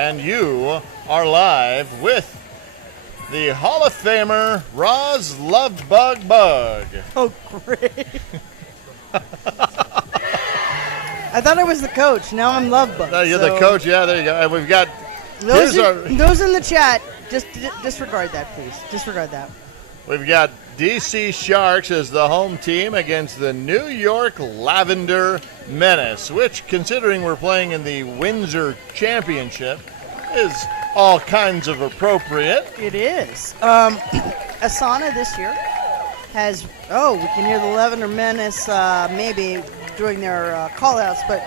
and you are live with the Hall of Famer, Roz Loved Bug Bug. Oh, great. I thought I was the coach. Now I'm Love Bug. No, you're the coach. Yeah, there you go. And we've got... Those in the chat, just disregard that, please. Disregard that. We've got DC Sharks as the home team against the New York Lavender Menace, which, considering we're playing in the Windsor Championship, is all kinds of appropriate. It is. ASANA this year has, we can hear the Lavender Menace maybe doing their call-outs, but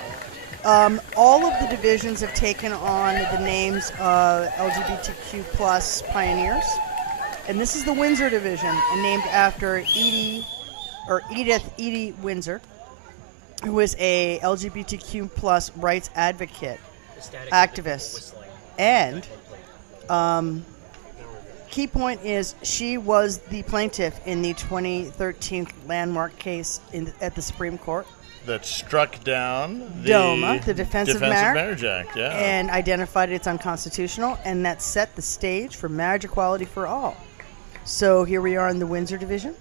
all of the divisions have taken on the names of LGBTQ plus pioneers. And this is the Windsor division, and named after Edith Edie Windsor, who was a LGBTQ plus rights advocate, activist. And key point is she was the plaintiff in the 2013 landmark case at the Supreme Court. That struck down DOMA, the Defensive Marriage Act, yeah. And identified it's unconstitutional, and that set the stage for marriage equality for all. So here we are in the Windsor division.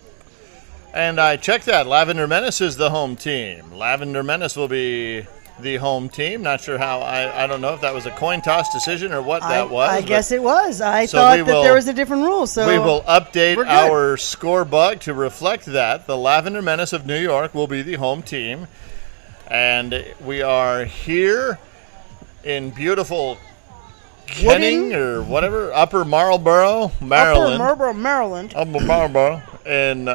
And I checked that. Lavender Menace is the home team. Lavender Menace will be the home team. Not sure how. I don't know if that was a coin toss decision or what that was. I guess it was. I thought that there was a different rule. So we will update our score bug to reflect that. The Lavender Menace of New York will be the home team. And we are here in beautiful Kenning or whatever, Upper Marlboro, Maryland. Upper Marlboro in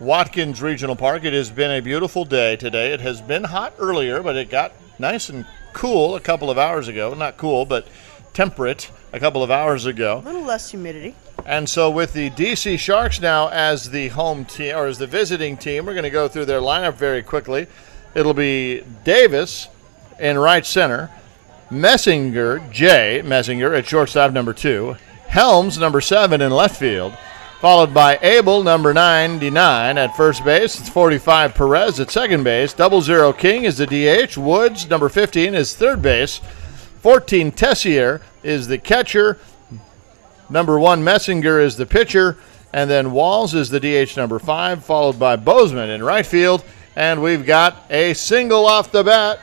Watkins Regional Park. It has been a beautiful day today. It has been hot earlier, but it got nice and cool a couple of hours ago. Not cool, but temperate a couple of hours ago. A little less humidity. And so with the DC Sharks now as the home team, or as the visiting team, we're going to go through their lineup very quickly. It'll be Davis in right center. Jay Messinger at shortstop, number 2. Helms, number 7 in left field. Followed by Abel, number 99 at first base. It's 45 Perez at second base. 00 King is the DH. Woods, number 15, is third base. 14 Tessier is the catcher. Number 1 Messinger is the pitcher. And then Walls is the DH, number 5, followed by Bozeman in right field. And we've got a single off the bat.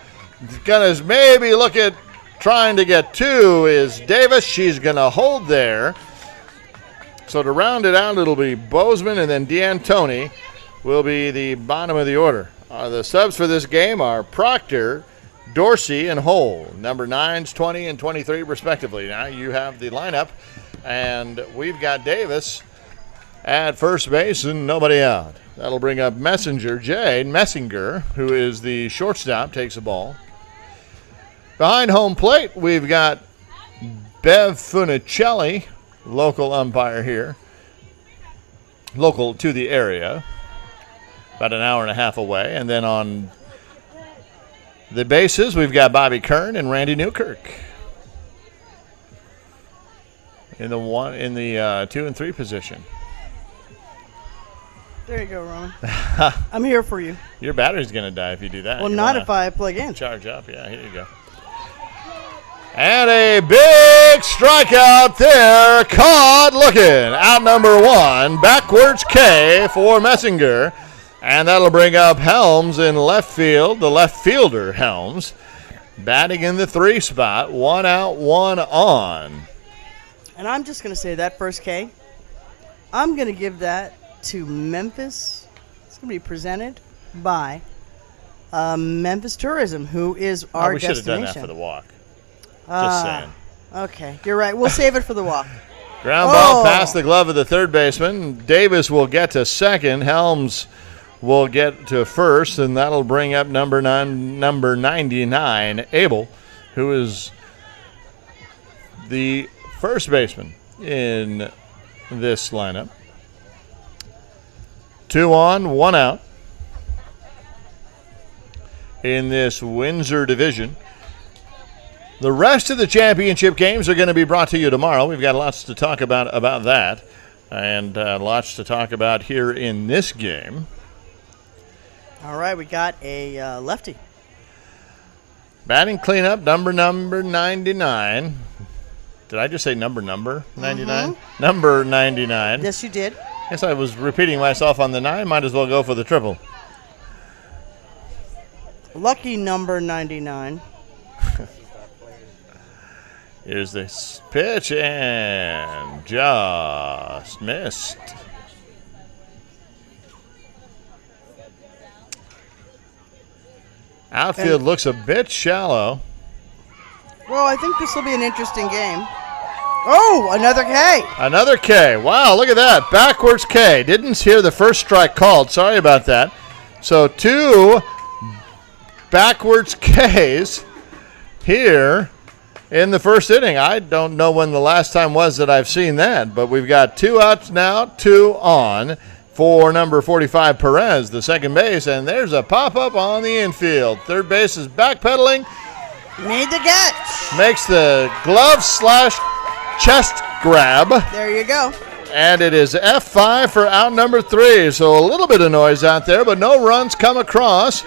Gonna maybe look at trying to get 2 is Davis. She's going to hold there. So to round it out, it'll be Bozeman, and then D'Antoni will be the bottom of the order. The subs for this game are Proctor, Dorsey, and Hole. Number 9s, 20, and 23, respectively. Now you have the lineup, and we've got Davis at first base and nobody out. That'll bring up Jay Messinger, who is the shortstop, takes the ball. Behind home plate, we've got Bev Funicelli, local umpire here, local to the area, about an hour and a half away. And then on the bases, we've got Bobby Kern and Randy Newkirk in the 2 and 3 position. There you go, Ron. I'm here for you. Your battery's going to die if you do that. Well, not if I plug in. Charge up. Yeah, here you go. And a big strikeout there. Caught looking. Out number 1. Backwards K for Messinger. And that'll bring up Helms in left field. The left fielder, Helms, batting in the 3 spot. 1 out, 1 on. And I'm just going to say that first K, I'm going to give that to Memphis. It's going to be presented by Memphis Tourism, who is our destination. We should have done that for the walk. Just saying. Okay, you're right. We'll save it for the walk. Ground ball past the glove of the third baseman. Davis will get to second. Helms will get to first, and that'll bring up number 99, Abel, who is the first baseman in this lineup. 2 on, 1 out in this Windsor division. The rest of the championship games are going to be brought to you tomorrow. We've got lots to talk about that, and lots to talk about here in this game. All right, we got a lefty. Batting cleanup, number 99. Did I just say number 99? Number 99. Yes, you did. Guess I was repeating myself on the 9. Might as well go for the triple. Lucky number 99. Here's this pitch and just missed. Outfield looks a bit shallow. Well, I think this will be an interesting game. Oh, another K. Another K. Wow, look at that. Backwards K. Didn't hear the first strike called. Sorry about that. So 2 backwards Ks here in the first inning. I don't know when the last time was that I've seen that, but we've got 2 outs now, 2 on for number 45 Perez, the second base, and there's a pop-up on the infield. Third base is backpedaling. Made the catch. Makes the glove/chest grab. There you go. And it is F5 for out number 3. So a little bit of noise out there, but no runs come across.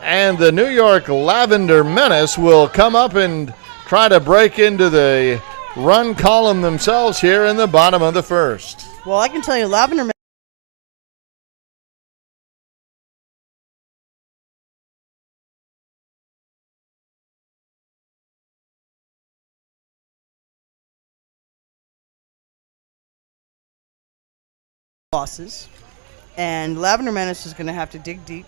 And the New York Lavender Menace will come up and try to break into the run column themselves here in the bottom of the first. Well, I can tell you, Lavender losses, and Lavender Menace is going to have to dig deep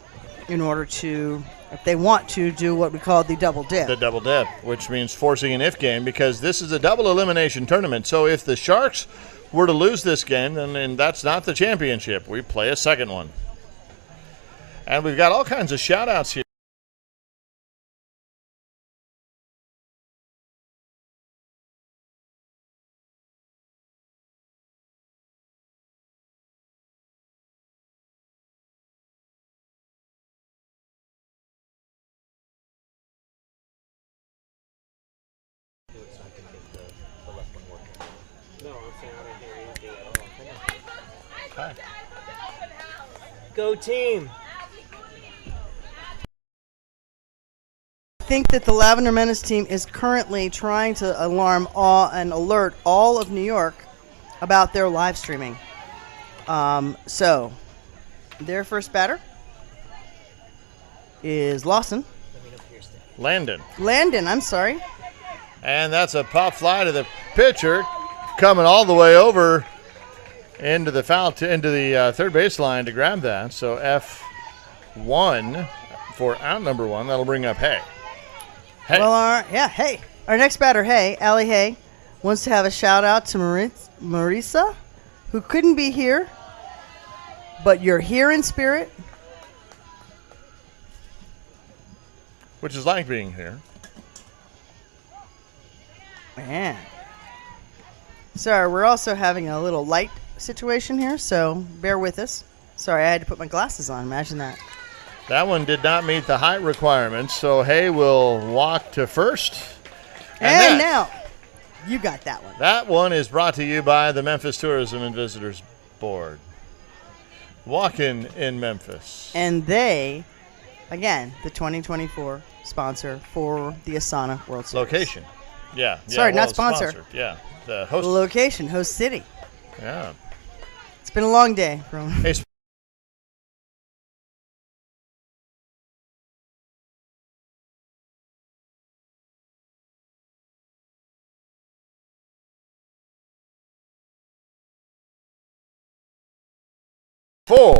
in order to, if they want to, do what we call the double dip. The double dip, which means forcing an if game, because this is a double elimination tournament. So if the Sharks were to lose this game, then that's not the championship. We play a second one. And we've got all kinds of shout-outs here. Go team. I think that the Lavender Menace team is currently trying to alarm and alert all of New York about their live streaming. So, their first batter is Lawson. Landon, I'm sorry. and that's a pop fly to the pitcher, coming all the way over into the third baseline to grab that. So F1 for out number 1. That'll bring up Hay. Well, Hay. Our next batter, Allie Hay, wants to have a shout out to Marisa, who couldn't be here, but you're here in spirit. Which is like being here. Man. Sorry, we're also having a little light situation here, so bear with us. Sorry, I had to put my glasses on. Imagine that. That one did not meet the height requirements, so Hay will walk to first. And now, you got that one. That one is brought to you by the Memphis Tourism and Visitors Board. Walk-in in Memphis. And they, again, the 2024 sponsor for the ASANA World Series. Location. Yeah. Sorry, not sponsor. Sponsored. Yeah. The host. Location, host city. Yeah. It's been a long day. Hey, four.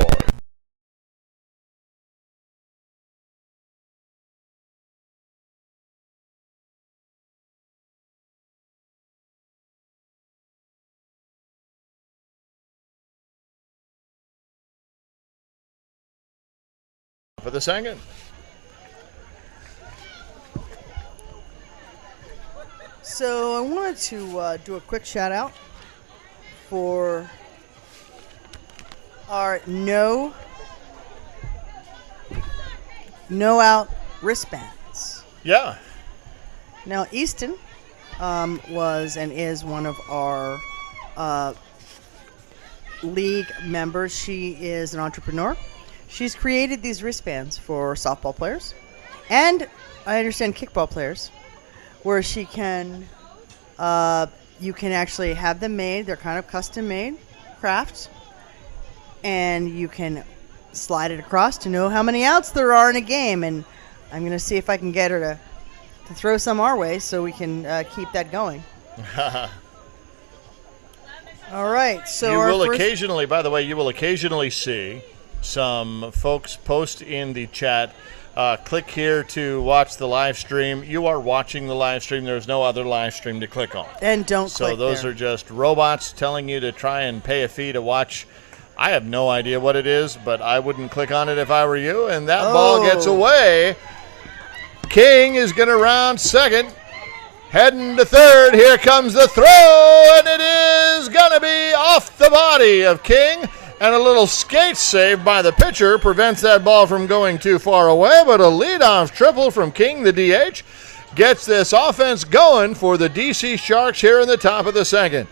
For the second. So I wanted to do a quick shout out for our no out wristbands. Yeah. Now Easton was and is one of our league members. She is an entrepreneur. She's created these wristbands for softball players and I understand kickball players, where she can, you can actually have them made. They're kind of custom made crafts, and you can slide it across to know how many outs there are in a game. And I'm going to see if I can get her to throw some our way so we can keep that going. All right. So you our will first occasionally, by the way, you will occasionally see some folks post in the chat. Click here to watch the live stream. You are watching the live stream. There's no other live stream to click on. And don't So click those there. are just robots telling you to try and pay a fee to watch. I have no idea what it is, but I wouldn't click on it if I were you. And that ball gets away. King is going to round second. Heading to third. Here comes the throw, and it is going to be off the body of King. And a little skate save by the pitcher prevents that ball from going too far away. But a leadoff triple from King, the DH, gets this offense going for the DC Sharks here in the top of the second.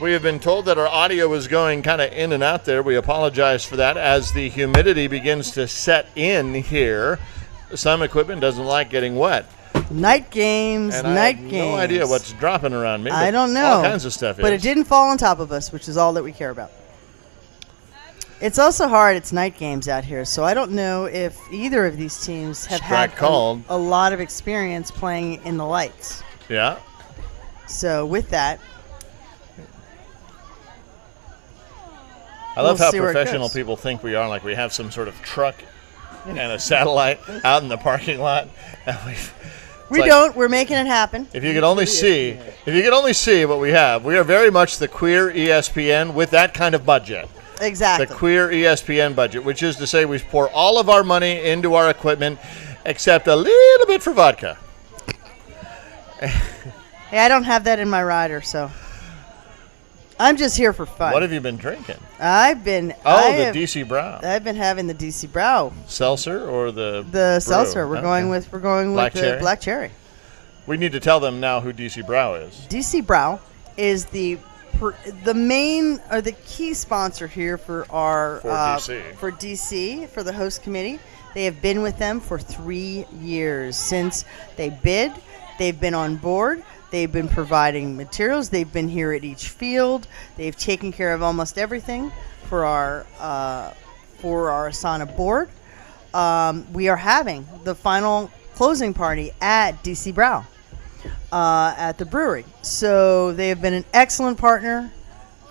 We have been told that our audio is going kind of in and out there. We apologize for that as the humidity begins to set in here. Some equipment doesn't like getting wet. Night games, And night I have games. no idea what's dropping around me. I but don't know. All kinds of stuff But is. it didn't fall on top of us, which is all that we care about. It's also hard. It's night games out here, so I don't know if either of these teams have Strike had called. a lot of experience playing in the lights. Yeah. So with that, I love We'll how see where it professional goes. people think we are, like we have some sort of truck and a satellite out in the parking lot. And we like, don't. We're making it happen. If you could only see what we have. We are very much the queer ESPN with that kind of budget. Exactly. The queer ESPN budget, which is to say we pour all of our money into our equipment except a little bit for vodka. Hey, I don't have that in my rider, so I'm just here for fun. What have you been drinking? I've been. DC Brown. I've been having the DC Brow, Seltzer or the the brew? seltzer. We're Okay. going with Black the cherry? black cherry. We need to tell them now who DC Brow is. DC Brow is the main or the key sponsor here for our For DC. for DC for the host committee. They have been with them for 3 years since they bid. They've been on board. They've been providing materials. They've been here at each field. They've taken care of almost everything for our ASANA board. We are having the final closing party at DC Brow at the brewery. So they have been an excellent partner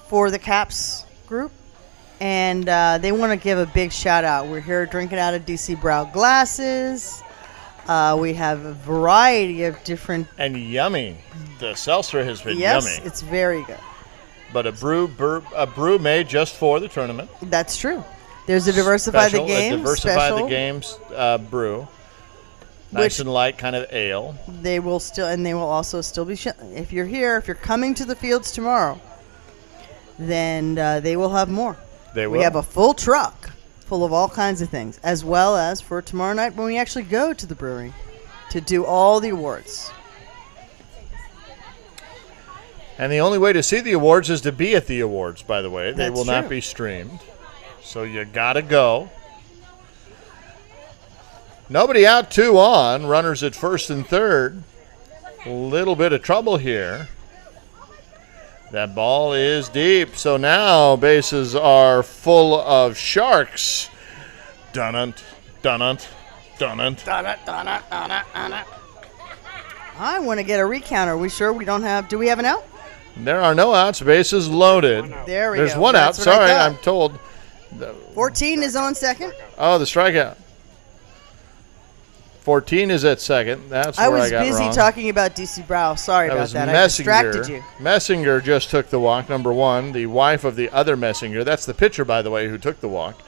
for the CAPS group, and they want to give a big shout out. We're here drinking out of DC Brow glasses. We have a variety of different. And yummy. The seltzer has been Yes, yummy. it's very good. But a brew made just for the tournament. That's true. There's a diversify Special, the game a diversify special. the games brew. Nice Which- and light kind of ale. They will still, and they will also still be. If you're here, if you're coming to the fields tomorrow, then they will have more. They will. We have a full truck full of all kinds of things, as well as for tomorrow night when we actually go to the brewery to do all the awards. And the only way to see the awards is to be at the awards, by the way. They That's will not true. be streamed. So you got to go. Nobody out, 2 on. Runners at first and third. A little bit of trouble here. That ball is deep. So now bases are full of Sharks. Dunnant, dunnant, dunnant. I want to get a recount. Are we sure we don't have? Do we have an out? There are no outs. Bases loaded. There we There's go. one out. That's what I Sorry, thought. I'm told. 14 is on second. Oh, the strikeout. 14 is at second. That's I where I was got busy wrong. talking about DC Brow. Sorry That about was that. I Messinger. distracted you. Messinger just took the walk, number 1. The wife of the other Messinger. That's the pitcher, by the way, who took the walk.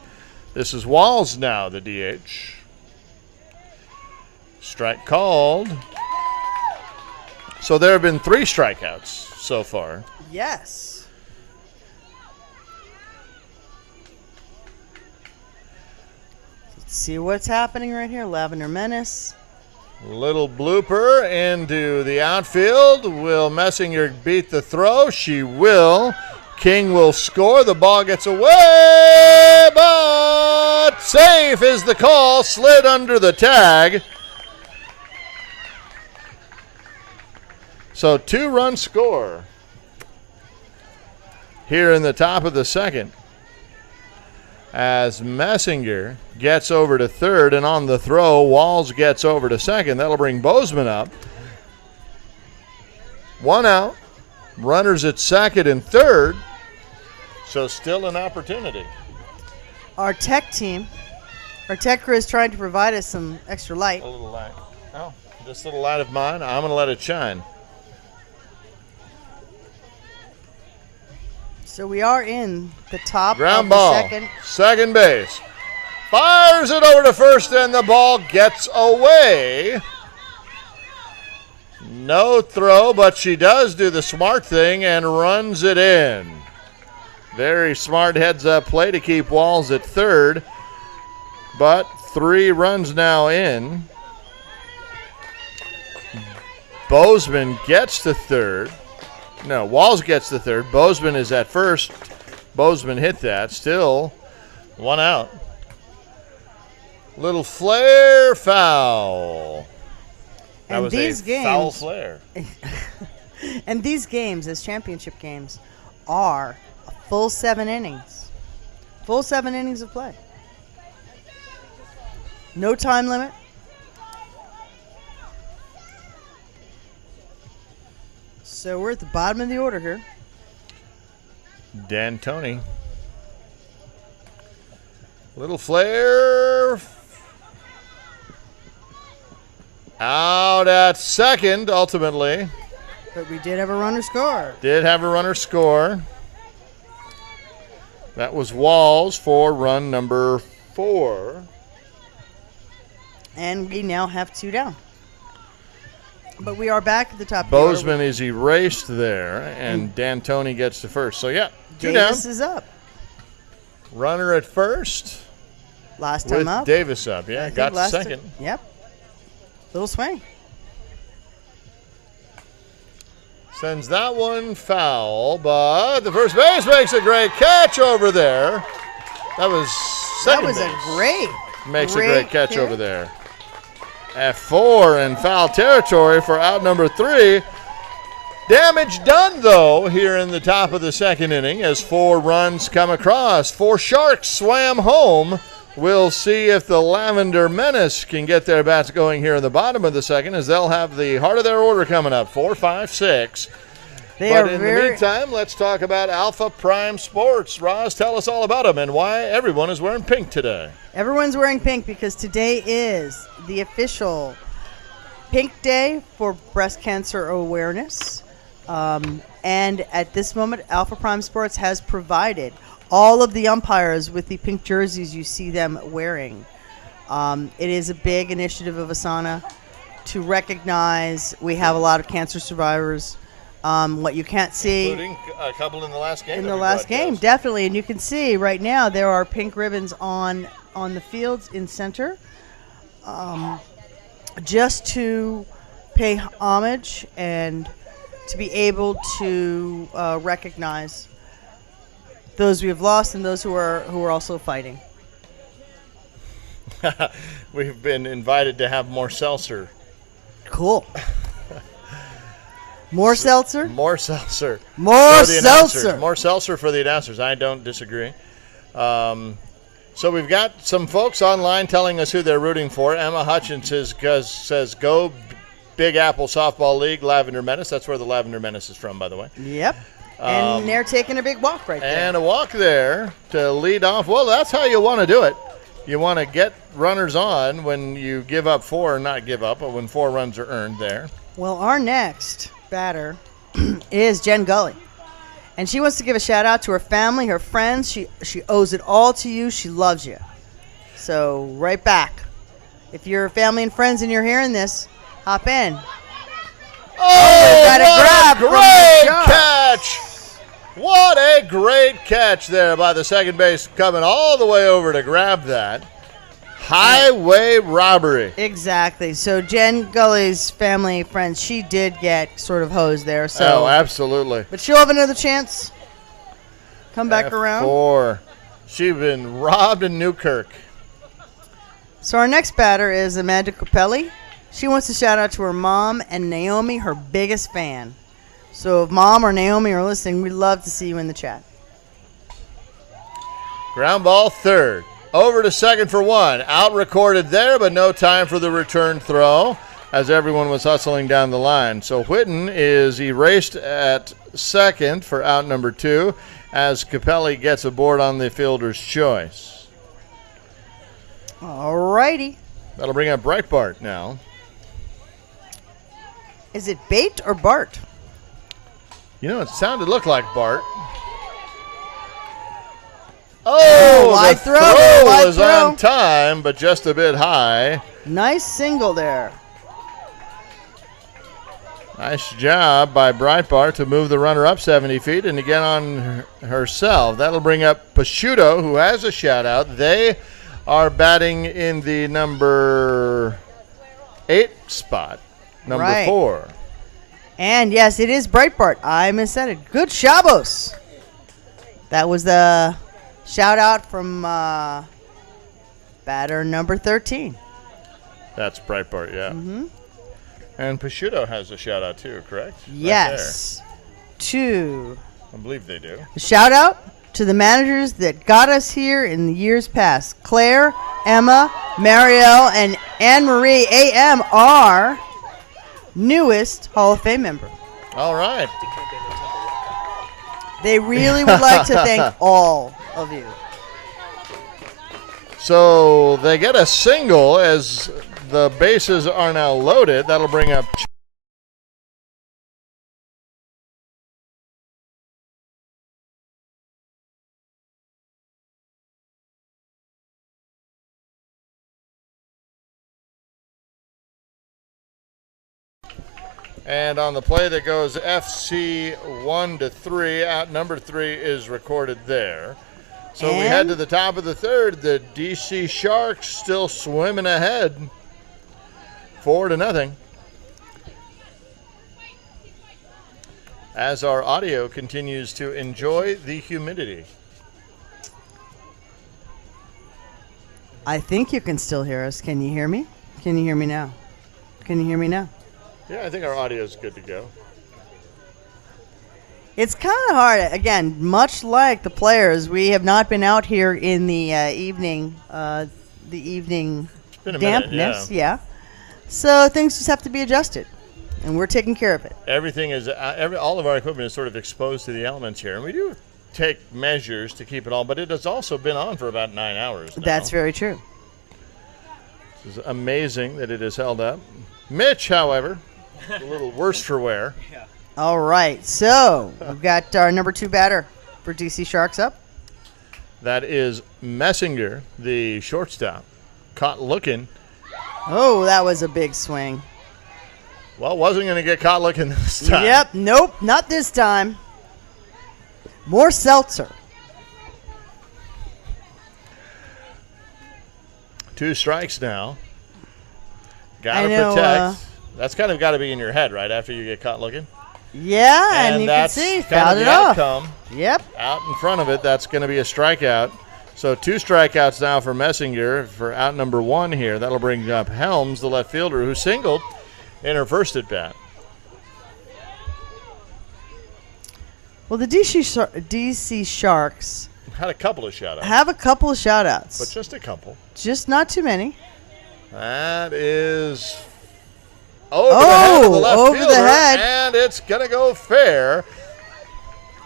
This is Walls now, the DH. Strike called. So there have been 3 strikeouts so far. Yes. Let's see what's happening right here. Lavender Menace. Little blooper into the outfield. Will Messinger beat the throw? She will. King will score. The ball gets away, but Safe is the call. Slid under the tag. So 2-run score here in the top of the second as Messinger gets over to third, and on the throw, Walls gets over to second. That'll bring Bozeman up. 1 out. Runners at second and third. So still an opportunity. Our tech team, our tech crew is trying to provide us some extra light. A little light. Oh, this little light of mine, I'm going to let it shine. So we are in the top Ground of ball. the second. Second base. Fires it over to first, and the ball gets away. No throw, but she does do the smart thing and runs it in. Very smart heads-up play to keep Walls at third. But 3 runs now in. Bozeman gets to third. No, Walls gets to third. Bozeman is at first. Bozeman hit that. Still 1 out. Little flare foul. That And was these a games, foul flare. and these games, as championship games, are a full 7 innings. Full 7 innings of play. No time limit. So we're at the bottom of the order here. D'Antoni. Little flare. Out at second, ultimately. But we did have a runner score. Did have a runner score. That was Walls for run number 4. And we now have 2 down. But we are back at the top of the order. Bozeman is erased there, and D'Antoni gets to first. So, yeah, 2 Davis down. is up. Runner at first Last time with up. Davis up. I Yeah, think got to last second. Yep. Little swing. Sends that one foul, but the first base makes a great catch over there. That was second That was base. a great Makes a great catch hit. over there. At 4 in foul territory for out number 3. Damage done, though, here in the top of the second inning as 4 runs come across. 4 Sharks swam home. We'll see if the Lavender Menace can get their bats going here in the bottom of the second, as they'll have the heart of their order coming up, 4, 5, 6. But in the meantime, let's talk about Alpha Prime Sports. Roz, tell us all about them and why everyone is wearing pink today. Everyone's wearing pink because today is the official Pink Day for breast cancer awareness. And at this moment, Alpha Prime Sports has provided all of the umpires with the pink jerseys you see them wearing. It is a big initiative of ASANA to recognize we have a lot of cancer survivors. What you can't see Including a couple in the last game. in that the we last game, broadcast. definitely. And you can see right now there are pink ribbons on the fields in center, just to pay homage and to be able to recognize those we have lost and those who are also fighting. We've been invited to have more seltzer. Cool. More seltzer? More seltzer. More for the announcers. seltzer. More seltzer for the announcers. I don't disagree. So we've got some folks online telling us who they're rooting for. Emma Hutchins says, go Big Apple Softball League, Lavender Menace. That's where the Lavender Menace is from, by the way. Yep. And they're taking a big walk right there. And a walk there to lead off. Well, that's how you want to do it. You want to get runners on when you give up 4, or not give up, but when 4 runs are earned there. Well, our next batter is Jen Gully. And she wants to give a shout out to her family, her friends. She owes it all to you. She loves you. So right back. If you're family and friends and you're hearing this, hop in. Oh, got a what grab a from the great Sharks. catch. What a great catch there by the second base, coming all the way over to grab that. Highway robbery. Exactly. So Jen Gully's family, friends, she did get sort of hosed there. So, Oh, absolutely. but she'll have another chance. Come back around. F4. She's been robbed in Newkirk. So our next batter is Amanda Capelli. She wants to shout out to her mom and Naomi, her biggest fan. So if Mom or Naomi are listening, we'd love to see you in the chat. Ground ball third. Over to second for one. Out recorded there, but no time for the return throw as everyone was hustling down the line. So Whitten is erased at second for out number 2 as Capelli gets aboard on the fielder's choice. All righty. That'll bring up Breitbart now. Is it Bait or Bart? You know, looked like Bart. Oh, wide the throw, throw wide was throw. on time, but just a bit high. Nice single there. Nice job by Breitbart to move the runner up 70 feet and to get on herself. That'll bring up Pasciuto, who has a shout out. They are batting in the number 8 spot, number Right. 4. And yes, it is Breitbart. I missaid it. Good Shabos. That was the shout out from batter number 13. That's Breitbart, yeah. Mm-hmm. And Pasciuto has a shout out too, correct? Right Yes. Two. there. I believe they do. A shout out to the managers that got us here in the years past. Claire, Emma, Marielle, and Anne-Marie AM are newest Hall of Fame member. All right. They really would like to thank all of you. So they get a single as the bases are now loaded. That'll bring up and on the play that goes FC 1-3, out number 3 is recorded there. So we head to the top of the third. The DC Sharks still swimming ahead, 4-0. As our audio continues to enjoy the humidity. I think you can still hear us. Can you hear me? Can you hear me now? Can you hear me now? Yeah, I think our audio is good to go. It's kind of hard. Again, much like the players, we have not been out here in the evening. The evening Been a minute, dampness, yeah. So things just have to be adjusted, and we're taking care of it. Everything is, all of our equipment is sort of exposed to the elements here, and we do take measures to keep it all, but it has also been on for about 9 hours now. That's very true. This is amazing that it is held up. Mitch, however, a little worse for wear. All right, so we've got our number 2 batter for DC Sharks up. That is Messinger, the shortstop. Caught looking. Oh, that was a big swing. Well, wasn't going to get caught looking this time. Yep, nope, not this time. More seltzer. 2 strikes now. I Got to know, protect. That's kind of got to be in your head, right, after you get caught looking? Yeah, and you can that's see, kind fouled of it the off. outcome. Yep. Out in front of it, that's going to be a strikeout. So 2 strikeouts now for Messinger for out number 1 here. That'll bring up Helms, the left fielder, who singled in her first at bat. Well, the DC Sharks Had a couple of shout-outs, have a couple of shout-outs. but just a couple. Just not too many. That is over the head of the left over the fielder, head. and it's going to go fair.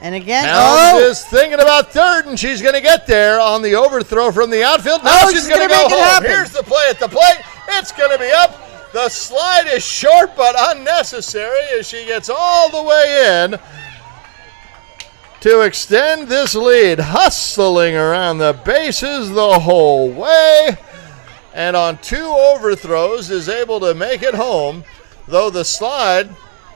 And again, Helms is thinking about third, and she's going to get there on the overthrow from the outfield. Now Oh, she's she's going to gonna go make it home. happen. Here's the play at the plate. It's going to be up. The slide is short but unnecessary as she gets all the way in to extend this lead, hustling around the bases the whole way, and on 2 overthrows is able to make it home, though the slide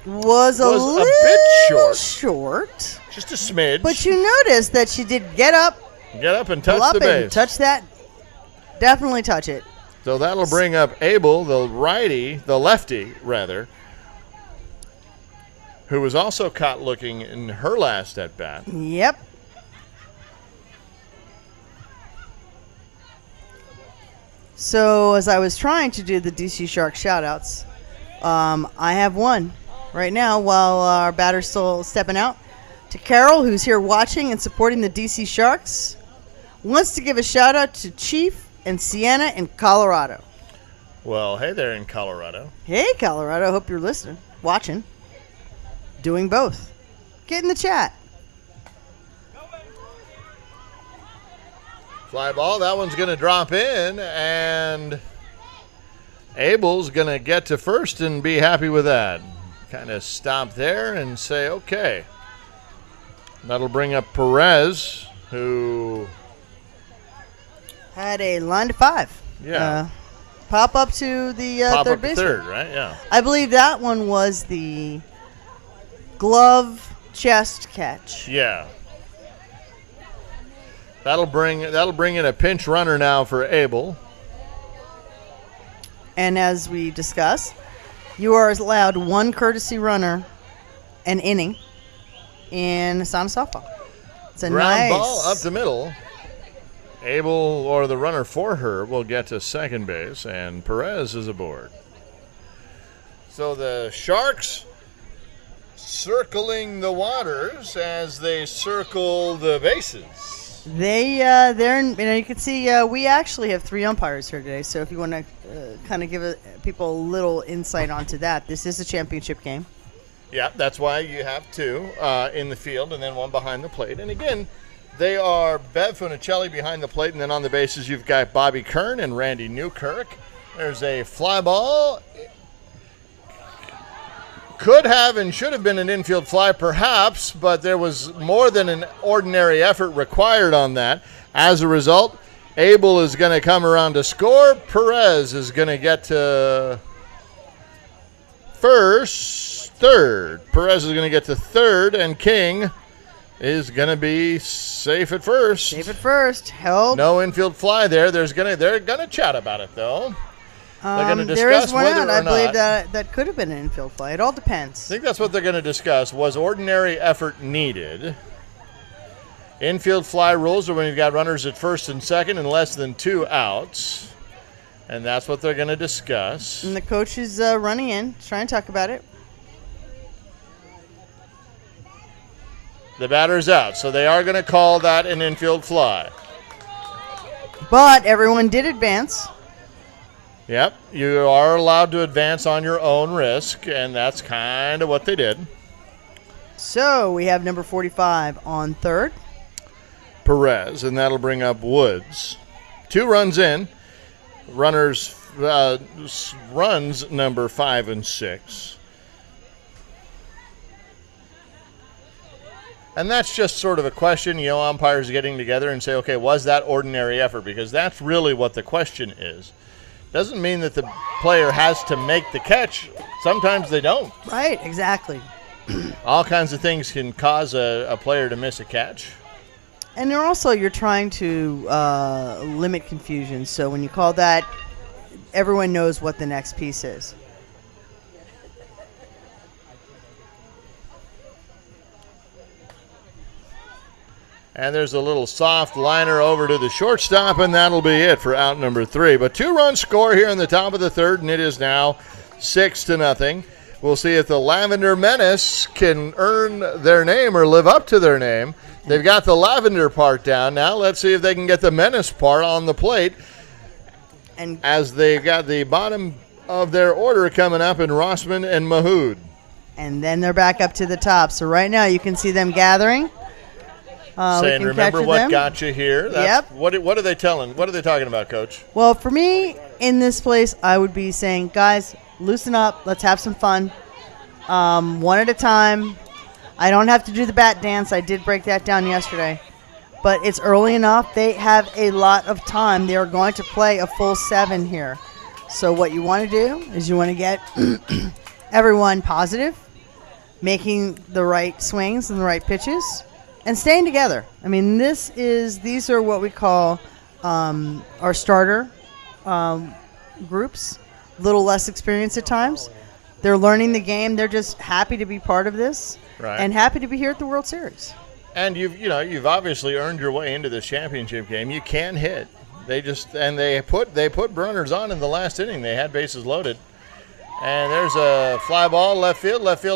was a little bit short. just a smidge. But you notice that she did get up, and pull touch up the base. and touch that. Definitely touch it. So that'll bring up Abel, the lefty, who was also caught looking in her last at bat. Yep. So as I was trying to do the DC Shark shout-outs, I have one right now while our batter's still stepping out. To Carol, who's here watching and supporting the DC Sharks, wants to give a shout-out to Chief and Sienna in Colorado. Well, hey there in Colorado. Hey, Colorado. I hope you're listening, watching, doing both. Get in the chat. Fly ball, that one's going to drop in, and Abel's going to get to first and be happy with that. Kind of stop there and say, okay. That'll bring up Perez, who had a line to 5. Yeah. Pop up to the pop third up base. Third, right? Yeah. I believe that one was the glove chest catch. Yeah. That'll bring in a pinch runner now for Abel. And as we discussed, you are allowed one courtesy runner an inning in ASANA Softball. It's a Ground nice ball up the middle. Abel, or the runner for her, will get to second base, and Perez is aboard. So the Sharks circling the waters as they circle the bases. They're you can see we actually have 3 umpires here today. So if you want to kind of give people a little insight onto that, this is a championship game. Yeah, that's why you have 2 in the field and then 1 behind the plate. And again, they are Bev Funicelli behind the plate, and then on the bases you've got Bobby Kern and Randy Newkirk. There's a fly ball. Could have and should have been an infield fly, perhaps, but there was more than an ordinary effort required on that. As a result, Abel is going to come around to score. Perez is going to get to third. Perez is going to get to third, and King is going to be safe at first. Safe at first. Held. No infield fly there. They're going to chat about it, though. They're going to there discuss is one whether out. or I believe not. that could have been an infield fly. It all depends. I think that's what they're going to discuss. Was ordinary effort needed? Infield fly rules are when you've got runners at first and second and less than 2 outs. And that's what they're going to discuss. And the coach is running in, trying to talk about it. The batter's out, so they are going to call that an infield fly. But everyone did advance. Yep, you are allowed to advance on your own risk, and that's kind of what they did. So we have number 45 on third. Perez, and that'll bring up Woods. 2 runs in. Runners runs number 5 and 6. And that's just sort of a question, umpires getting together and say, okay, was that ordinary effort? Because that's really what the question is. Doesn't mean that the player has to make the catch. Sometimes they don't. Right, exactly. All kinds of things can cause a player to miss a catch. And you're trying to limit confusion. So when you call that, everyone knows what the next piece is. And there's a little soft liner over to the shortstop, and that'll be it for out number 3. But 2-run score here in the top of the third, and it is now 6-0. We'll see if the Lavender Menace can earn their name or live up to their name. They've got the Lavender part down. Now let's see if they can get the Menace part on the plate. And as they've got the bottom of their order coming up in Rossman and Mahood. And then they're back up to the top. So right now you can see them gathering. Saying, remember what got you here? Yep. What are they telling? What are they talking about, Coach? Well, for me, in this place, I would be saying, guys, loosen up. Let's have some fun. One at a time. I don't have to do the bat dance. I did break that down yesterday. But it's early enough. They have a lot of time. They are going to play a full 7 here. So what you want to do is you want to get everyone positive, making the right swings and the right pitches, and staying together. I mean, these are what we call our starter groups, a little less experienced at times. They're learning the game. They're just happy to be part of this, right, and happy to be here at the World Series. And you've obviously earned your way into this championship game. You can hit. They put runners on in the last inning. They had bases loaded. And there's a fly ball left field. Left field